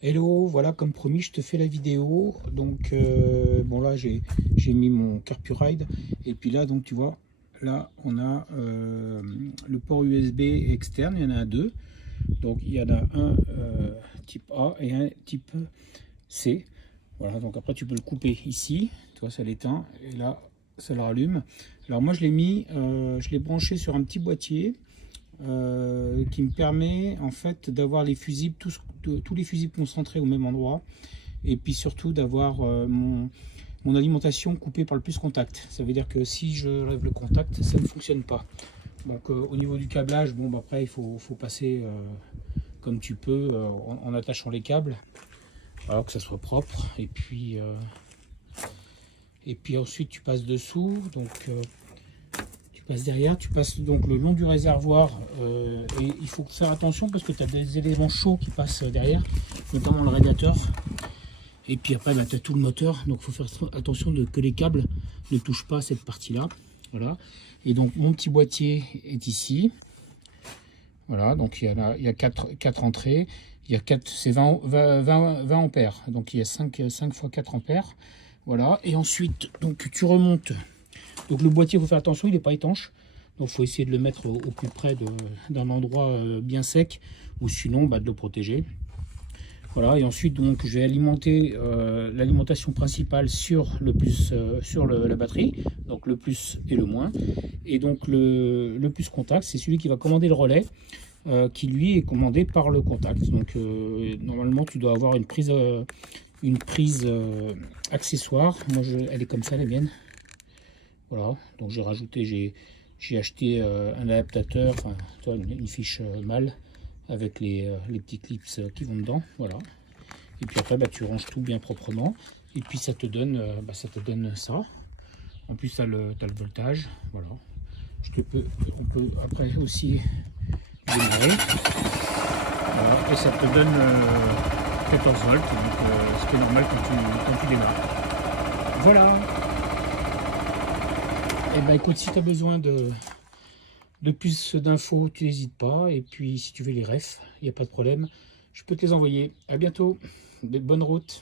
Hello, voilà, comme promis, je te fais la vidéo. Donc, bon, là, j'ai mis mon Carpuride. Et puis là, donc, tu vois, là, on a le port USB externe. Il y en a deux. Donc, il y en a un type A et un type C. Voilà, donc après, tu peux le couper ici. Tu vois, ça l'éteint. Et là, ça le rallume. Alors, moi, je l'ai branché sur un petit boîtier. Qui me permet en fait d'avoir les fusibles, tous les fusibles concentrés au même endroit, et puis surtout d'avoir mon alimentation coupée par le plus contact. Ça veut dire que si je lève le contact, ça ne fonctionne pas. Donc au niveau du câblage, bon bah, après il faut passer comme tu peux en attachant les câbles, alors que ça soit propre, et puis ensuite tu passes dessous, donc passes derrière, tu passes donc le long du réservoir et il faut faire attention parce que tu as des éléments chauds qui passent derrière, notamment le radiateur. Et puis après, bah, tu as tout le moteur, donc il faut faire attention que les câbles ne touchent pas cette partie-là. Voilà. Et donc mon petit boîtier est ici. Voilà, donc il y a 4 entrées. Il y a 4, c'est 20 ampères. Donc il y a 5 fois 4 ampères. Voilà. Et ensuite, donc tu remontes. Donc le boîtier, il faut faire attention, il n'est pas étanche. Donc il faut essayer de le mettre au plus près d'un endroit bien sec, ou sinon bah, de le protéger. Voilà, et ensuite donc je vais alimenter l'alimentation principale sur la batterie, donc le plus et le moins. Et donc le plus contact, c'est celui qui va commander le relais, qui lui est commandé par le contact. Donc normalement tu dois avoir une prise accessoire. Moi elle est comme ça, la mienne. Voilà, donc j'ai acheté un adaptateur, enfin une fiche mâle avec les petits clips qui vont dedans, voilà. Et puis après bah, tu ranges tout bien proprement et puis ça te donne ça. En plus t'as le voltage, voilà. On peut après aussi démarrer, voilà, et ça te donne 14 volts, donc ce qui est normal quand tu démarres. Voilà. Et bah écoute, si tu as besoin de plus d'infos, tu n'hésites pas. Et puis si tu veux les refs, il n'y a pas de problème. Je peux te les envoyer. À bientôt. Bonne route.